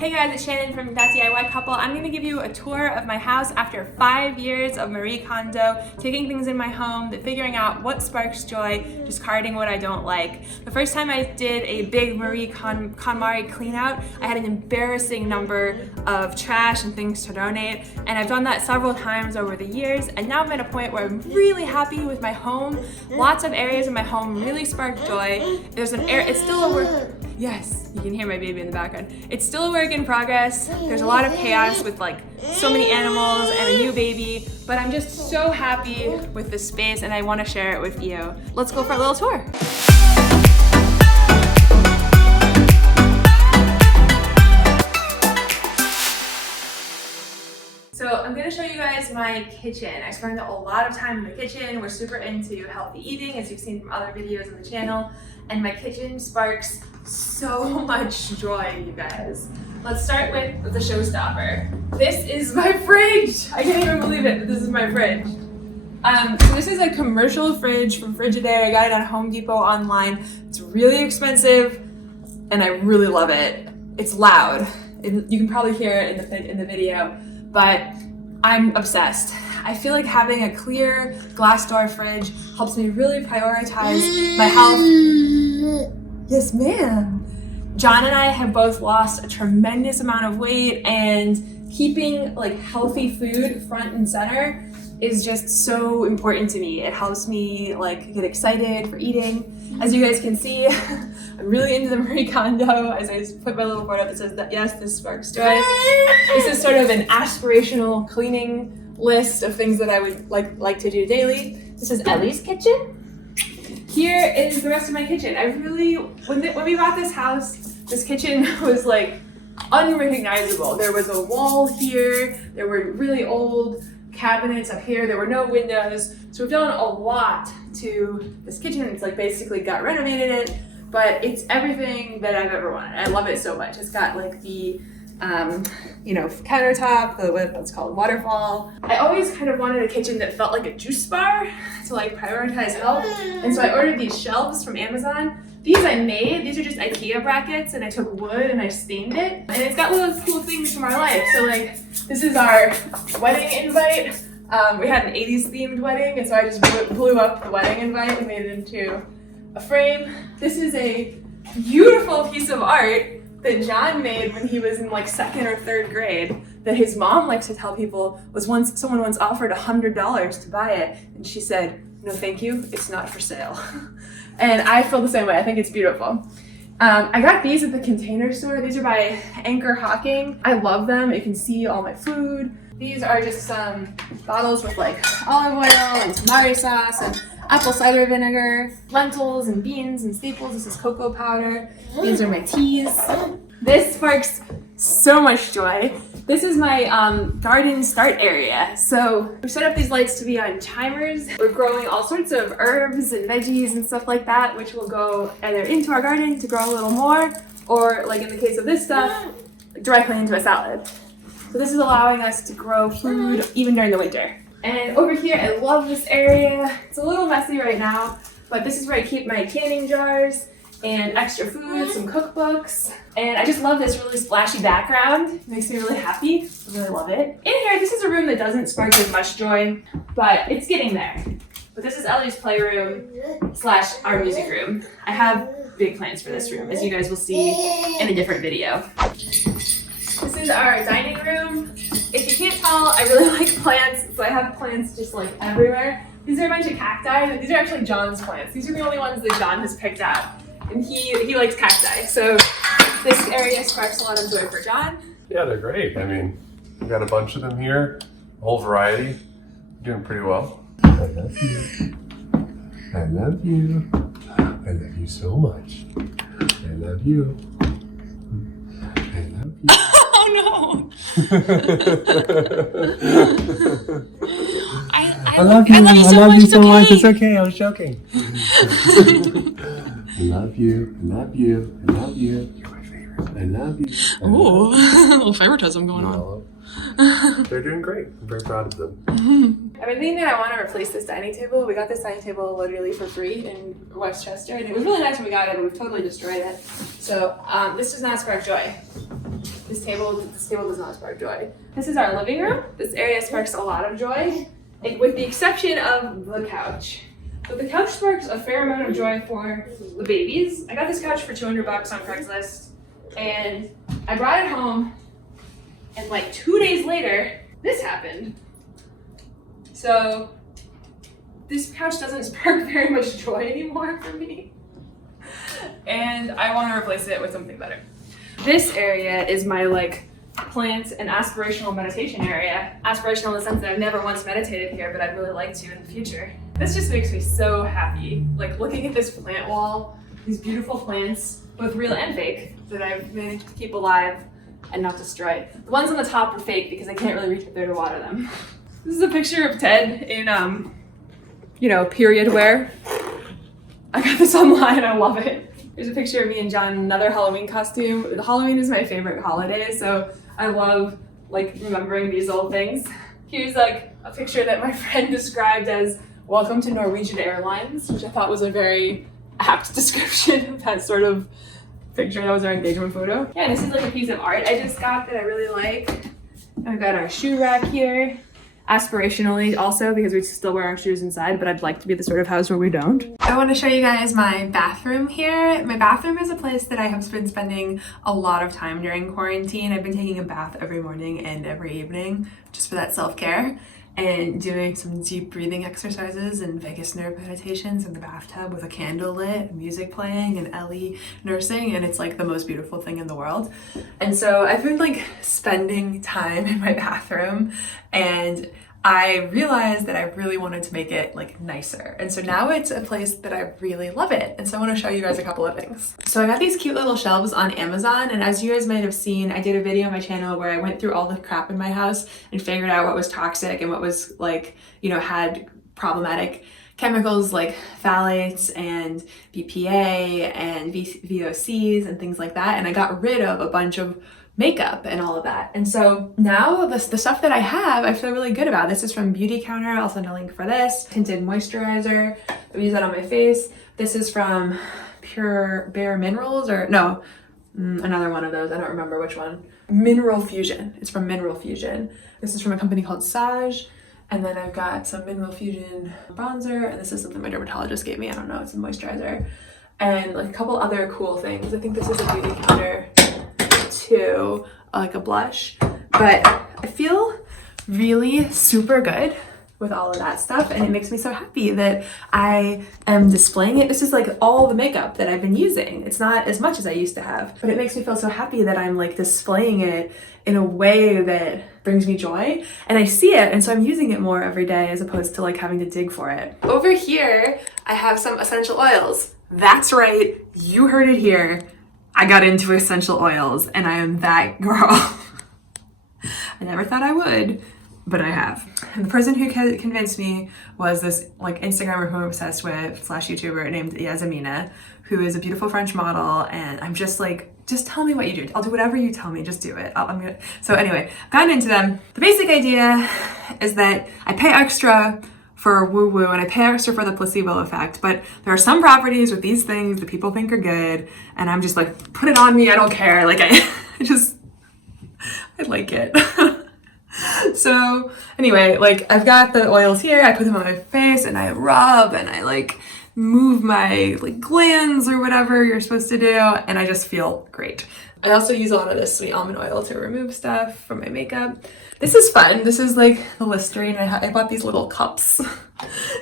Hey guys, it's Shannon from DIY Couple. I'm going to give you a tour of my house after 5 years of Marie Kondo, taking things in my home, figuring out what sparks joy, discarding what I don't like. The first time I did a big Marie KonMari clean out, I had an embarrassing number of trash and things to donate, and I've done that several times over the years, and now I'm at a point where I'm really happy with my home. Lots of areas in my home really spark joy. It's still a work. Yes, you can hear my baby in the background. It's still a work in progress. There's a lot of chaos with like so many animals and a new baby, but I'm just so happy with this space and I want to share it with you. Let's go for a little tour. So I'm going to show you guys my kitchen. I spend a lot of time in the kitchen. We're super into healthy eating, as you've seen from other videos on the channel, and my kitchen sparks so much joy, you guys. Let's start with the showstopper. This is my fridge. I can't even believe it, but this is my fridge. So this is a commercial fridge from Frigidaire. I got it on Home Depot online. It's really expensive, and I really love it. It's loud. You can probably hear it in the video, but I'm obsessed. I feel like having a clear glass door fridge helps me really prioritize my health. Yes, ma'am. John and I have both lost a tremendous amount of weight, and keeping like healthy food front and center is just so important to me. It helps me like get excited for eating. As you guys can see, I'm really into the Marie Kondo. As I just put my little board up, it says that yes, this sparks joy. This is sort of an aspirational cleaning list of things that I would like to do daily. This is Ellie's kitchen. Here is the rest of my kitchen. When we bought this house, this kitchen was like unrecognizable. There was a wall here, there were really old cabinets up here, there were no windows. So we've done a lot to this kitchen. It's like basically got renovated it, but it's everything that I've ever wanted. I love it so much. It's got like the countertop, what's called waterfall. I always kind of wanted a kitchen that felt like a juice bar to like prioritize health. And so I ordered these shelves from Amazon. These I made. These are just IKEA brackets, and I took wood and I stained it. And it's got little cool things from our life. So like, this is our wedding invite. We had an 80s themed wedding, and so I just blew up the wedding invite and made it into a frame. This is a beautiful piece of art that John made when he was in like 2nd or 3rd grade, that his mom likes to tell people someone once offered $100 to buy it, and she said, "No thank you, it's not for sale." And I feel the same way. I think it's beautiful. I got these at the Container Store. These are by Anchor Hawking. I love them. You can see all my food. These are just some bottles with like olive oil and tamari sauce and apple cider vinegar, lentils and beans and staples. This is cocoa powder. These are my teas. This sparks so much joy. This is my garden start area. So we set up these lights to be on timers. We're growing all sorts of herbs and veggies and stuff like that, which will go either into our garden to grow a little more, or like in the case of this stuff, directly into a salad. So this is allowing us to grow food even during the winter. And over here, I love this area. It's a little messy right now, but this is where I keep my canning jars and extra food, some cookbooks. And I just love this really splashy background. It makes me really happy. I really love it. In here, this is a room that doesn't spark as much joy, but it's getting there. But this is Ellie's playroom / our music room. I have big plans for this room, as you guys will see in a different video. This is our dining room. If you can't tell, I really like plants, so I have plants just like everywhere. These are a bunch of cacti. These are actually John's plants. These are the only ones that John has picked out. And he likes cacti, so this area sparks a lot of joy for John. Yeah, they're great. I mean, we've got a bunch of them here, a whole variety. You're doing pretty well. I love you. I love you. I love you so much. I love you. I love you. Oh no! I love you. I love you so much. It's okay. I was joking. I love you. I love you. I love you. You're my favorite. I love you. Ooh, a little favoritism going on. They're doing great. I'm very proud of them. I've been thinking that I want to replace this dining table. We got this dining table literally for free in Westchester, and it was really nice when we got it, but we've totally destroyed it. So this does not spark joy. This table does not spark joy. This is our living room. This area sparks a lot of joy, with the exception of the couch. But the couch sparks a fair amount of joy for the babies. I got this couch for $200 on Craigslist, and I brought it home, and like 2 days later, this happened. So this couch doesn't spark very much joy anymore for me, and I want to replace it with something better. This area is my like plant and aspirational meditation area. Aspirational in the sense that I've never once meditated here, but I'd really like to in the future. This just makes me so happy. Like looking at this plant wall, these beautiful plants, both real and fake, that I've managed to keep alive and not destroy. The ones on the top are fake because I can't really reach up there to water them. This is a picture of Ted in, period wear. I got this online, I love it. Here's a picture of me and John in another Halloween costume. Halloween is my favorite holiday, so I love like remembering these old things. Here's like a picture that my friend described as "Welcome to Norwegian Airlines," which I thought was a very apt description of that sort of picture. That was our engagement photo. Yeah, this is like a piece of art I just got that I really like. I've got our shoe rack here. Aspirationally also, because we still wear our shoes inside, but I'd like to be the sort of house where we don't. I want to show you guys my bathroom here. My bathroom is a place that I have been spending a lot of time during quarantine. I've been taking a bath every morning and every evening just for that self-care, and doing some deep breathing exercises and vagus nerve meditations in the bathtub with a candle lit, music playing, and Ellie nursing, and it's like the most beautiful thing in the world. And so I've been like spending time in my bathroom, and I realized that I really wanted to make it like nicer. And so now it's a place that I really love it. And so I want to show you guys a couple of things. So I got these cute little shelves on Amazon, and as you guys might have seen, I did a video on my channel where I went through all the crap in my house and figured out what was toxic and what was like, had problematic chemicals like phthalates and BPA and VOCs and things like that. And I got rid of a bunch of makeup and all of that. And so now the stuff that I have, I feel really good about. This is from Beauty Counter. I'll send a link for this. Tinted moisturizer. I use that on my face. This is from Pure Bare Minerals, or no, another one of those. I don't remember which one. Mineral Fusion. It's from Mineral Fusion. This is from a company called Sage. And then I've got some Mineral Fusion bronzer, and this is something my dermatologist gave me. I don't know, it's a moisturizer. And like a couple other cool things. I think this is a Beauty Counter too, like a blush. But I feel really super good with all of that stuff, and it makes me so happy that I am displaying it. This is like all the makeup that I've been using. It's not as much as I used to have, but it makes me feel so happy that I'm like displaying it in a way that brings me joy, and I see it, and so I'm using it more every day as opposed to like having to dig for it. Over here, I have some essential oils. That's right, you heard it here. I got into essential oils, and I am that girl. I never thought I would, but I have. And the person who convinced me was this like Instagrammer who I'm obsessed with / YouTuber named Yasmina, who is a beautiful French model, and I'm just like, just tell me what you do. I'll do whatever you tell me, just do it. So anyway, gotten into them. The basic idea is that I pay extra for woo-woo and I pay extra for the placebo effect, but there are some properties with these things that people think are good, and I'm just like, put it on me, I don't care. Like I like it. So anyway, like I've got the oils here, I put them on my face and I rub and I like move my like glands or whatever you're supposed to do, and I just feel great. I also use a lot of this sweet almond oil to remove stuff from my makeup. This is fun. This is like the Listerine. I bought these little cups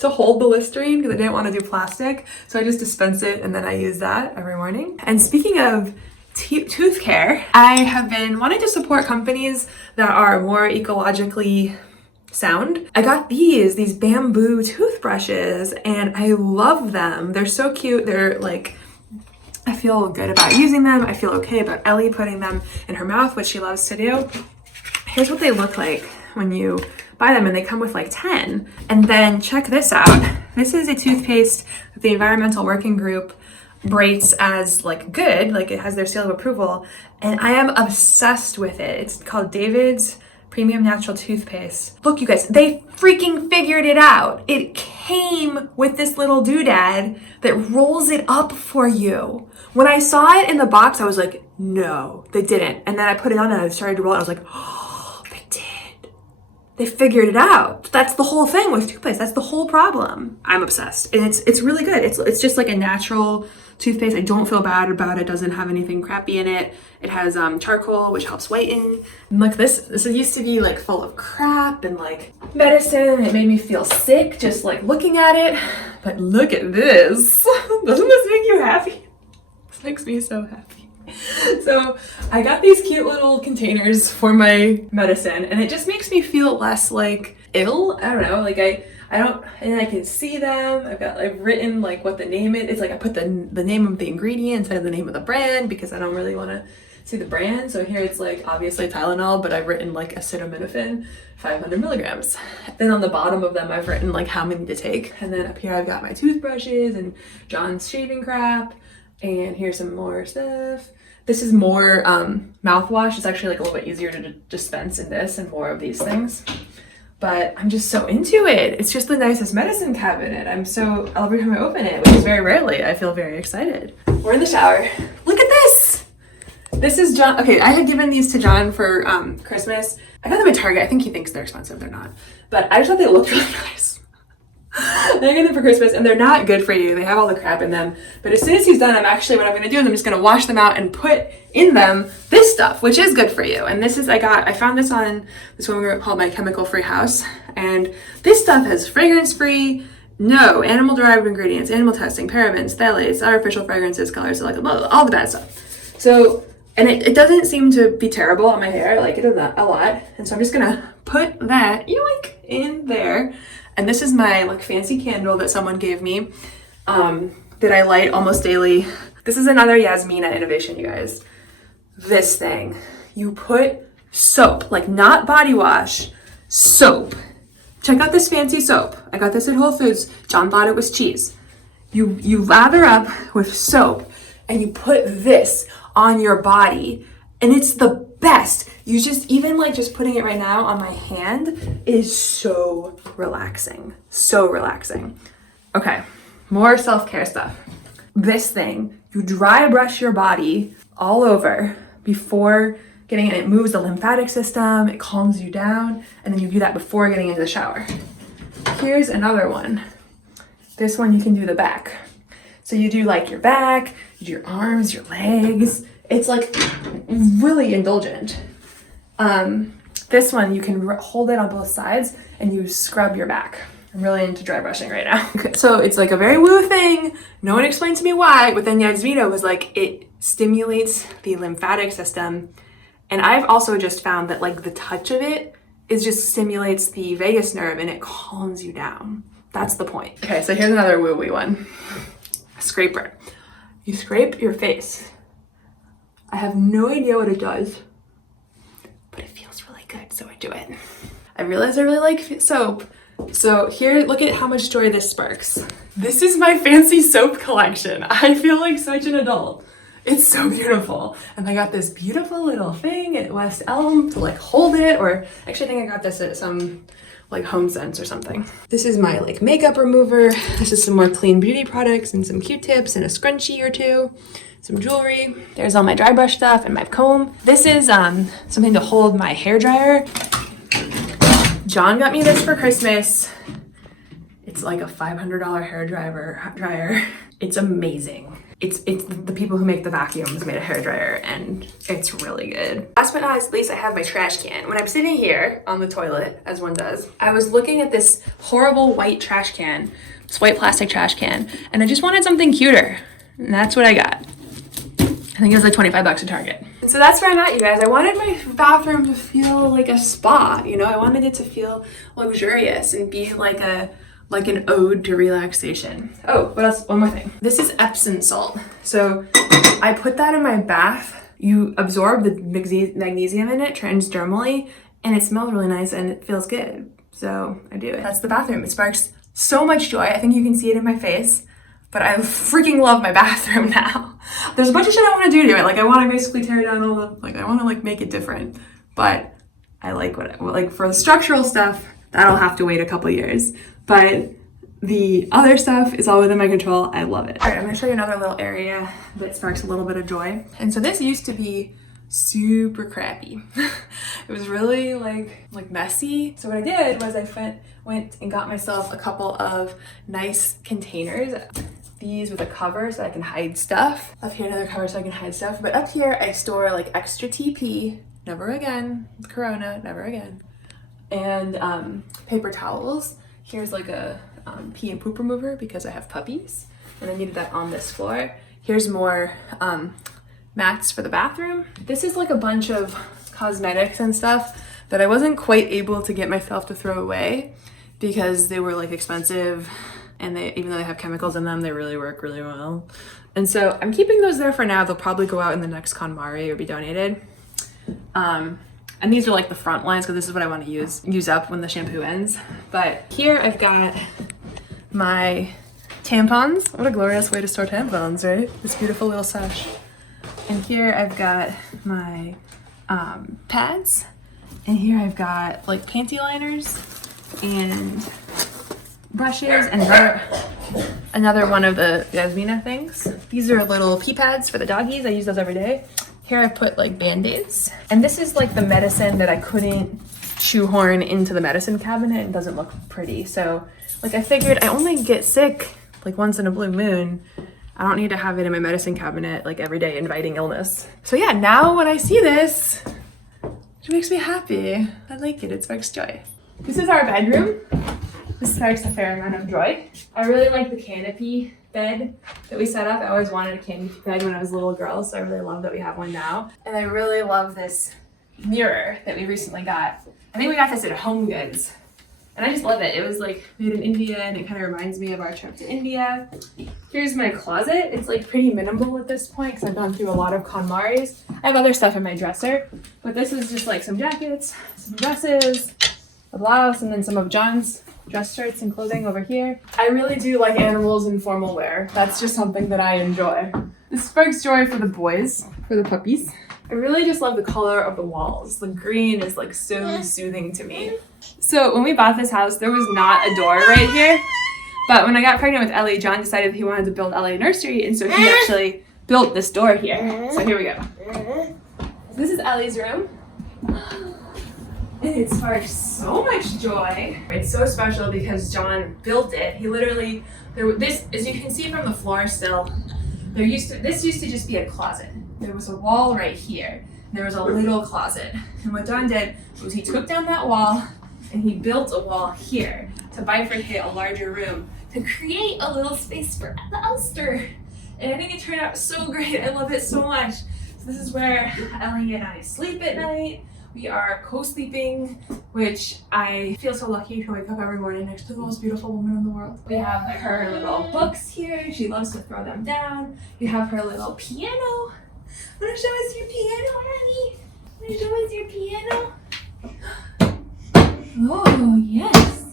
to hold the Listerine because I didn't want to do plastic. So I just dispense it and then I use that every morning. And speaking of tooth care, I have been wanting to support companies that are more ecologically sound. I got these bamboo toothbrushes and I love them. They're so cute. They're like, I feel good about using them. I feel okay about Ellie putting them in her mouth, which she loves to do. Here's what they look like when you buy them, and they come with like 10. And then check this out. This is a toothpaste that the Environmental Working Group rates as like good, like it has their seal of approval, and I am obsessed with it. It's called David's premium natural toothpaste. Look, you guys, they freaking figured it out. It came with this little doodad that rolls it up for you. When I saw it in the box, I was like, no, they didn't. And then I put it on and I started to roll it. I was like, oh, they did. They figured it out. That's the whole thing with toothpaste. That's the whole problem. I'm obsessed. And it's really good. It's just like a natural toothpaste. I don't feel bad about it. It doesn't have anything crappy in it. It has charcoal, which helps whiten. And look, this used to be like full of crap and like medicine. It made me feel sick just like looking at it. But look at this. Doesn't this make you happy? This makes me so happy. So I got these cute little containers for my medicine, and it just makes me feel less like ill. I don't know, like I don't, and I can see them. I've written like what the name is. It's like I put the name of the ingredient instead of the name of the brand because I don't really want to see the brand. So here it's like obviously Tylenol, but I've written like acetaminophen, 500 milligrams. Then on the bottom of them, I've written like how many to take. And then up here I've got my toothbrushes and John's shaving crap. And here's some more stuff. This is more mouthwash. It's actually like a little bit easier to dispense in this and more of these things. But I'm just so into it. It's just the nicest medicine cabinet. Every time I open it, which is very rarely, I feel very excited. We're in the shower. Look at this. This is John. Okay, I had given these to John for Christmas. I got them at Target. I think he thinks they're expensive. They're not. But I just thought they looked really nice. They're getting them for Christmas, and they're not good for you. They have all the crap in them. But as soon as he's done, what I'm going to do is I'm just going to wash them out and put in them this stuff, which is good for you. And this is, I found this on this one called My Chemical Free House. And this stuff has fragrance-free, no animal-derived ingredients, animal testing, parabens, phthalates, artificial fragrances, colors, like all the bad stuff. So, and it doesn't seem to be terrible on my hair. I like it a lot. And so I'm just going to put that, in there. And this is my like fancy candle that someone gave me that I light almost daily. This is another Yasmina innovation, you guys. This thing, you put soap, like not body wash, soap. Check out this fancy soap. I got this at Whole Foods. John thought it was cheese. You lather up with soap and you put this on your body, and it's the best. You just, even like just putting it right now on my hand is so relaxing. So relaxing. Okay, more self-care stuff. This thing, you dry brush your body all over before getting in. It moves the lymphatic system, it calms you down, and then you do that before getting into the shower. Here's another one. This one you can do the back. So you do like your back, you do your arms, your legs. It's like really indulgent. This one, you can hold it on both sides and you scrub your back. I'm really into dry brushing right now. Okay, so it's like a very woo thing. No one explained to me why, but then Yasmina was like, it stimulates the lymphatic system. And I've also just found that like the touch of it just stimulates the vagus nerve and it calms you down. That's the point. Okay, so here's another woo-wee one. A scraper. You scrape your face. I have no idea what it does, but it feels really good, so I do it. I realized I really like soap. So here, look at how much joy this sparks. This is my fancy soap collection. I feel like such an adult. It's so beautiful. And I got this beautiful little thing at West Elm to like hold it, or actually I think I got this at some like Home Sense or something. This is my like makeup remover. This is some more clean beauty products and some Q-tips and a scrunchie or two. Some jewelry. There's all my dry brush stuff and my comb. This is something to hold my hair dryer. John got me this for Christmas. It's like a $500 hair dryer. It's amazing. It's the people who make the vacuums made a hair dryer, and it's really good. Last but not least, I have my trash can. When I'm sitting here on the toilet, as one does, I was looking at this horrible white trash can, this white plastic trash can, and I just wanted something cuter, and that's what I got. I think it was like 25 bucks at Target. And so that's where I'm at, you guys. I wanted my bathroom to feel like a spa, I wanted it to feel luxurious and be like an ode to relaxation. Oh, what else? One more thing. This is Epsom salt. So I put that in my bath. You absorb the magnesium in it transdermally, and it smells really nice and it feels good. So I do it. That's the bathroom. It sparks so much joy. I think you can see it in my face. But I freaking love my bathroom now. There's a bunch of shit I want to do to it. Like I want to basically tear down all the, I want to make it different. But I like like for the structural stuff, that'll have to wait a couple years. But the other stuff is all within my control. I love it. All right, I'm gonna show you another little area that sparks a little bit of joy. And so this used to be super crappy. It was really like messy. So what I did was I went and got myself a couple of nice containers. These with a cover so I can hide stuff. Up here, another cover so I can hide stuff. But up here, I store like extra TP, never again, Corona, never again. And paper towels. Here's like a pee and poop remover because I have puppies and I needed that on this floor. Here's more mats for the bathroom. This is like a bunch of cosmetics and stuff that I wasn't quite able to get myself to throw away because they were like expensive, and even though they have chemicals in them, they really work really well. And so I'm keeping those there for now. They'll probably go out in the next KonMari or be donated. And these are like the front lines because this is what I want to use up when the shampoo ends. But here I've got my tampons. What a glorious way to store tampons, right? This beautiful little sash. And here I've got my pads. And here I've got like panty liners and brushes and another one of the Yasmina things. These are little pee pads for the doggies. I use those every day. Here I put like Band-Aids. And this is like the medicine that I couldn't shoehorn into the medicine cabinet and doesn't look pretty. So like I figured I only get sick like once in a blue moon. I don't need to have it in my medicine cabinet like every day inviting illness. So yeah, now when I see this, it makes me happy. I like it, it sparks joy. This is our bedroom. This sparks a fair amount of joy. I really like the canopy bed that we set up. I always wanted a canopy bed when I was a little girl, so I really love that we have one now. And I really love this mirror that we recently got. I think we got this at Home Goods. And I just love it. It was like made in India and it kind of reminds me of our trip to India. Here's my closet. It's like pretty minimal at this point because I've gone through a lot of KonMaris. I have other stuff in my dresser, but this is just like some jackets, some dresses, a blouse, and then some of John's dress shirts and clothing over here. I really do like animals and formal wear. That's just something that I enjoy. This sparks joy for the boys, for the puppies. I really just love the color of the walls. The green is like so soothing to me. So when we bought this house, there was not a door right here. But when I got pregnant with Ellie, John decided he wanted to build Ellie a nursery, and so he actually built this door here. So here we go. This is Ellie's room. And it sparks so much joy. It's so special because John built it. He literally, this, as you can see from the floor still, this used to just be a closet. There was a wall right here. There was a little closet. And what John did was he took down that wall and he built a wall here to bifurcate a larger room to create a little space for the Ulster. And I think it turned out so great. I love it so much. So this is where Ellie and I sleep at night. We are co-sleeping, which I feel so lucky to wake up every morning next to the most beautiful woman in the world. We have her little books here. She loves to throw them down. We have her little piano. Want to show us your piano, honey? Want to show us your piano? Oh, yes.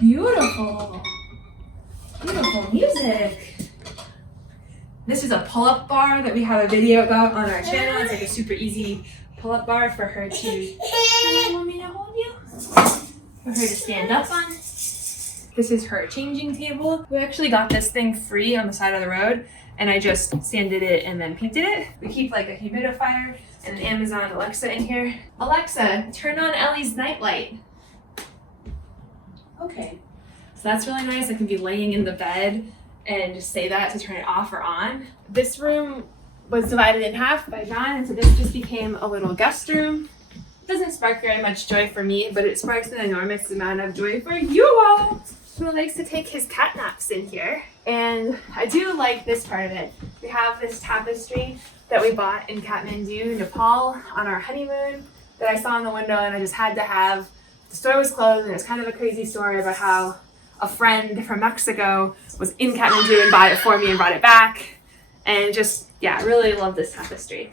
Beautiful. Beautiful music. This is a pull-up bar that we have a video about on our channel. It's like a super easy pull-up bar for her to, you want me to hold you? For her to stand up on. This is her changing table. We actually got this thing free on the side of the road, and I just sanded it and then painted it. We keep like a humidifier and an Amazon Alexa in here. Alexa, turn on Ellie's nightlight. Okay. So that's really nice. I can be laying in the bed and just say that to turn it off or on. This room was divided in half by John, and so this just became a little guest room. It doesn't spark very much joy for me, but it sparks an enormous amount of joy for you all, who likes to take his cat naps in here. And I do like this part of it. We have this tapestry that we bought in Kathmandu, Nepal on our honeymoon that I saw in the window and I just had to have. The store was closed, and it's kind of a crazy story about how a friend from Mexico was in Kathmandu and bought it for me and brought it back. And just, yeah, really love this tapestry.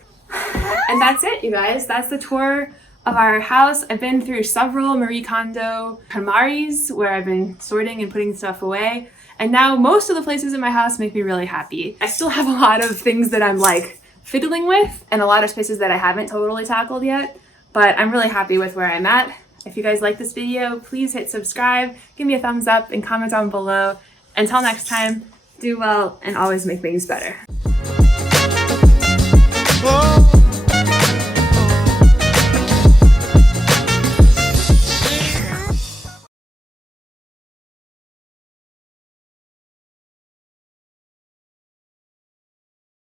And that's it, you guys. That's the tour of our house. I've been through several Marie Kondo KonMaris where I've been sorting and putting stuff away. And now most of the places in my house make me really happy. I still have a lot of things that I'm like fiddling with and a lot of spaces that I haven't totally tackled yet. but I'm really happy with where I'm at. If you guys like this video, please hit subscribe, give me a thumbs up, and comment down below. Until next time, do well and always make things better. Oh.